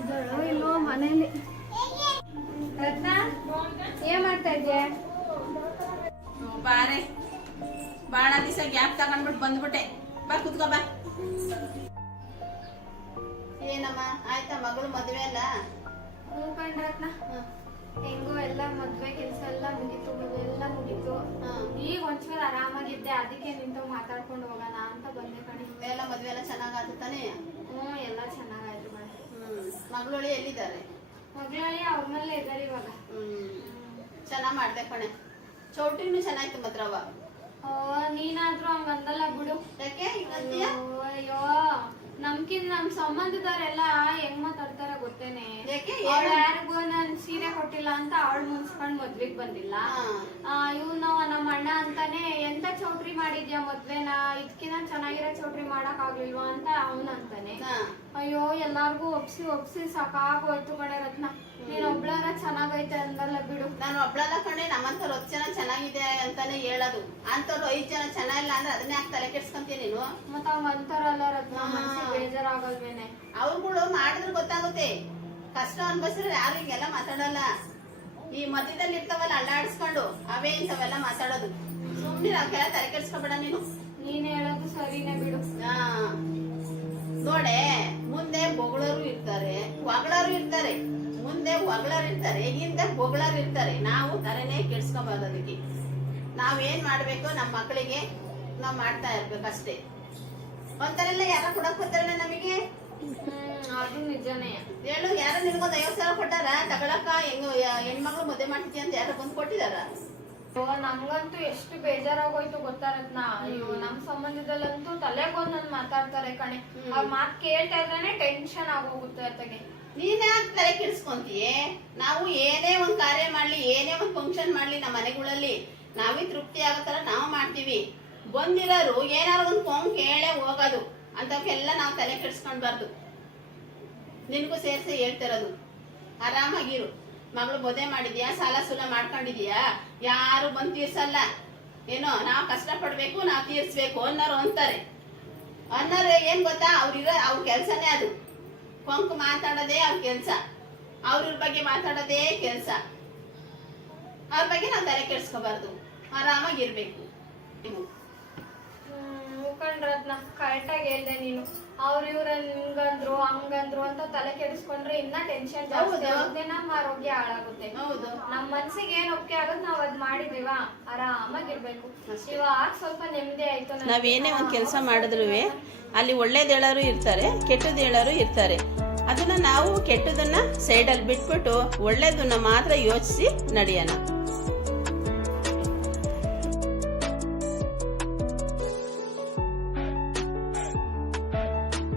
ಇದಳು ಇಲ್ಲೋ ಮನೇಲಿ? ರತ್ನ ಏನ್ ಮಾಡ್ತಾ ಇದ್ಯಾ? ಬಾರೆ ಭಾಳ ದಿವಸ ಗ್ಯಾಪ್ ತಗೊಂಡ್ಬಿಟ್ಟು ಬಂದ್ಬಿಟ್ಟೆ. ಬಾ ಕುತ್ಕೋ ಬಾ. ಏನಮ್ಮ ಆಯ್ತಾ ಮಗಳು ಮದುವೆ ಅಲ್ಲ? ಹ್ಞೂ ಕಣ್ ರತ್ನ. ಹೆಂಗೋ ಎಲ್ಲ ಮದ್ವೆ ಕೆಲಸ ಎಲ್ಲ ಮುಗೀತು ಎಲ್ಲ ಮುಗೀತು. ಹ್ಮ್. ಈಗ ಒಂಚೂರು ಆರಾಮಾಗಿದ್ದೆ ಅದಕ್ಕೆ ನಿಂತು ಮಾತಾಡ್ಕೊಂಡು ಹೋಗೋಣ ಅಂತ ಬಂದೆ ಕಣಿ. ಎಲ್ಲ ಮದುವೆ ಎಲ್ಲ ಚೆನ್ನಾಗಾಯ್ತು ತಾನೇ? ಹ್ಞೂ ಎಲ್ಲ ಚೆನ್ನಾಗಾಯ್ತು. ಮಗಳೊಳಿ ಎಲ್ಲಿದ್ದಾರೆ? ಮಗಳಲ್ಲಿ ಅವ್ರನ್ನಲ್ಲೇ ಇದ್ದಾರೆ ಇವಾಗ. ಚೆನ್ನಾಗ್ ಮಾಡ್ದೆ ಕಣೆ. ಚೌಟ್ರಿನೂ ಚೆನ್ನಾಯ್ತು ಮಾತ್ರವ ಅವ? ನೀನಾದ್ರೂ ಹಂಗಂದಲ್ಲ ಬಿಡು. ಯಾಕೆ? ಅಯ್ಯೋ, ನಮ್ಕಿನ್ ನಮ್ ಸಂಬಂಧದವರೆಲ್ಲ ಹೆಂಗ್ ಮಾತಾಡ್ತಾರ ಗೊತ್ತೇನೆ. ಯಾರಿಗೂ ನನ್ ಸೀರೆ ಕೊಟ್ಟಿಲ್ಲ ಅಂತ ಅವಳು ಮುನ್ಸ್ಕೊಂಡ್ ಮದ್ವಿಗ್ ಬಂದಿಲ್ಲ. ಇವ್ನು ನಮ್ಮ ಅಣ್ಣ ಅಂತಾನೆ ಎಂತ ಚೌಟ್ರಿ ಮದ್ವೆನ ಇದಕ್ಕಿಂತ ಚೆನ್ನಾಗಿರೋ ಚೌಟ್ರಿ ಮಾಡಕ್ ಆಗ್ಲಿಲ್ವಾ ಅಂತ ಅವನ್ ಅಂತಾನೆ. ಅಯ್ಯೋ ಎಲ್ಲಾರ್ಗು ಒಪ್ಸಿ ಒಪ್ಸಿ ಸಾಕಾಗೋಯ್ತು ಕಣೆ ರತ್ನ. ನೀನ್ ಒಬ್ಳಾರ ಚೆನ್ನಾಗೈತೆ ಅಂದಲ್ಲ ಬಿಡು. ನಾನು ಒಬ್ಳಲ್ಲ ಕಣೆ ನಮ್ಮಂತವ್ರು ಹತ್ತು ಜನ ಚೆನ್ನಾಗಿದೆ ಅಂತಾನೆ ಹೇಳೋದು. ಅಂತವ್ರು ಐದ್ ಜನ ಚೆನ್ನಾಗಿಲ್ಲ ಅಂದ್ರೆ ಅದನ್ನೇ ಯಾಕೆ ತಲೆ ಕೆಡ್ಸ್ಕೊಂತೀನಿ ನೀನು? ಮತ್ತ ಅವ್ ಅಂತಾರಲ್ಲ ರತ್ನ. ಮನ್ಸಿಗೆ ಬೇಜಾರಾಗಲ್ವೇನೆ. ಅವ್ರುಗಳು ಮಾಡಿದ್ರೆ ಗೊತ್ತಾಗುತ್ತೆ. ಕಷ್ಟ ಅನ್ಬಸ್ರೆ ಯಾರು ಹಿಂಗೆಲ್ಲ ಮಾತಾಡಲ್ಲ. ಈ ಮಧ್ಯದಲ್ಲಿ ಇರ್ತಾವಲ್ಲ ಅಳ್ಳಾಡಿಸ್ಕೊಂಡು ಅವೇ ಇಂಥವೆಲ್ಲ ಮಾತಾಡೋದು. ಸುಮ್ಮನೆ ತಲೆ ಕೆಡ್ಸ್ಕೊಬೇಡ ನೀನು. ನೀನ್ ಹೇಳೋದು ಸರಿನೇ ಬಿಡು. ನೋಡೆ ಮುಂದೆ ಬೊಗಳರು ಇರ್ತಾರೆ ಹೊಗಳರು ಇರ್ತಾರೆ. ಮುಂದೆ ಹೊಗಳರು ಇರ್ತಾರೆ ಹಿಂದೆ ಬೊಗಳರು ಇರ್ತಾರೆ. ನಾವು ತಲೆನೇ ಕೆಡ್ಸ್ಕೊಬಾರ್ದು ಅದಕ್ಕೆ. ನಾವೇನ್ ಮಾಡ್ಬೇಕು? ನಮ್ಮ ಮಕ್ಕಳಿಗೆ ನಾವ್ ಮಾಡ್ತಾ ಇರ್ಬೇಕು ಇರ್ಬೇಕಷ್ಟೇ ಒಂಥರೆಲ್ಲ ಯಾರ ಕೊಡಕ್ ಬರ್ತಾರೆ ನಮಗೆ? ಅದು ನಿಜನೇ. ಹೇಳು ಯಾರ ನಿನ್ಗೊಂದು ಐವತ್ತು ಸಾವಿರ ಕೊಟ್ಟಾರ? ತಗೊಳಕ ಹೆಂಗ ಹೆಣ್ಮಕ್ಳು ಮದುವೆ ಮಾಡ್ತೀವಿ ಅಂತ ಯಾರೋ ಬಂದ್ ಕೊಟ್ಟಿದಾರ? ನಮ್ಗಂತೂ ಎಷ್ಟು ಬೇಜಾರಾಗೋಯ್ತು ಗೊತ್ತಾರತ್ನ ಅಯ್ಯೋ ನಮ್ ಸಂಬಂಧದಲ್ಲಂತೂ ನನ್ ಮಾತಾಡ್ತಾರೆ ಕಣೆ. ಅವ್ರ ಮಾತ್ ಕೇಳ್ತಾ ಇದ್ರೇನೆ ಟೆನ್ಷನ್ ಆಗೋಗುತ್ತೆ ಅತ್ತಗೆ ನೀನ್ ಯಾಕೆ ತಲೆ ಕೆಡಿಸ್ಕೊಂತೀಯೇ? ನಾವು ಏನೇ ಒಂದ್ ಕಾರ್ಯ ಮಾಡ್ಲಿ ಏನೇ ಒಂದ್ ಫಂಕ್ಷನ್ ಮಾಡ್ಲಿ ನಮ್ಮ ಮನೆಗಳಲ್ಲಿ ನಾವೇ ತೃಪ್ತಿ ಆಗೋ ತರ ನಾವು ಮಾಡ್ತೀವಿ. ಬಂದಿರೋರು ಏನಾರು ಒಂದ್ ಫೋನ್ ಕೇಳೇ ಹೋಗೋದು ಅಂತವಕ್ಕೆಲ್ಲ ನಾವು ತಲೆ ಕೆಡಿಸ್ಕೊಂಡ್ಬಾರ್ದು. ನಿನ್ಗೂ ಸೇರ್ಸಿ ಹೇಳ್ತಿರೋದು. ಆರಾಮಾಗಿರು. ಮಗಳು ಬೋಧೆ ಮಾಡಿದ್ಯಾ? ಸಾಲ ಸೂಲ ಮಾಡ್ಕೊಂಡಿದ್ಯಾ? ಯಾರು ಬಂದ್ ತೀರ್ಸಲ್ಲ. ಏನೋ, ನಾವು ಕಷ್ಟ ಪಡ್ಬೇಕು ನಾವು ತೀರ್ಸ್ಬೇಕು ಅನ್ನೋರು ಅಂತಾರೆ. ಅನ್ನೋರು ಏನ್ ಗೊತ್ತಾ? ಅವ್ರಿರೋ ಅವ್ರ ಕೆಲ್ಸನೇ ಅದು. ಕೊಂಕು ಮಾತಾಡೋದೇ ಅವ್ರ ಕೆಲ್ಸ. ಅವ್ರ ಬಗ್ಗೆ ಮಾತಾಡೋದೇ ಕೆಲ್ಸ. ಅವ್ರ ಬಗ್ಗೆ ನಾವು ತಲೆ ಕೆಡ್ಸ್ಕೋಬಾರ್ದು. ಆರಾಮಾಗಿರ್ಬೇಕು ನೀವು ಮುಖಂಡ್ ರತ್ನ ಕರೆಕ್ಟ್ ಆಗಿ ಹೇಳ್ದೆ ನೀನು. ಅವ್ರ ಇವ್ರ ಹಿಂಗಂದ್ರು ಹಂಗಂದ್ರು ಅಂತ ತಲೆ ಕೆಡಿಸ್ಕೊಂಡ್ರೆ ಇನ್ನ ಟೆನ್ಷನ್ ಜಾಸ್ತಿ ಆಗುತ್ತೆ. ನಮ್ಮ ಆರೋಗ್ಯ ಹಾಳಾಗುತ್ತೆ. ಹೌದು? ನಮ್ ಮನ್ಸಿಗೆ ಏನ್ ಒಪ್ಪಿಗೆ ಆಗುತ್ತೆ ನಾವ್ ಅದ್ ಮಾಡಿದೀವಾ ಆರಾಮಾಗಿರ್ಬೇಕು. ಇವಾಗ ಸ್ವಲ್ಪ ನೆಮ್ಮದಿ ಆಯ್ತು ನಾವು ನಾವೇನೇ ಒಂದು ಕೆಲಸ ಮಾಡಿದ್ರು ಅಲ್ಲಿ ಒಳ್ಳೇದು ಹೇಳೋರು ಇರ್ತಾರೆ ಕೆಟ್ಟದ್ದು ಹೇಳೋರು ಇರ್ತಾರೆ. ಅದನ್ನ ನಾವು ಕೆಟ್ಟದನ್ನ ಸೈಡಲ್ಲಿ ಬಿಟ್ಬಿಟ್ಟು ಒಳ್ಳೇದನ್ನ ಮಾತ್ರ ಯೋಚಿಸಿ ನಡೆಯೋಣ.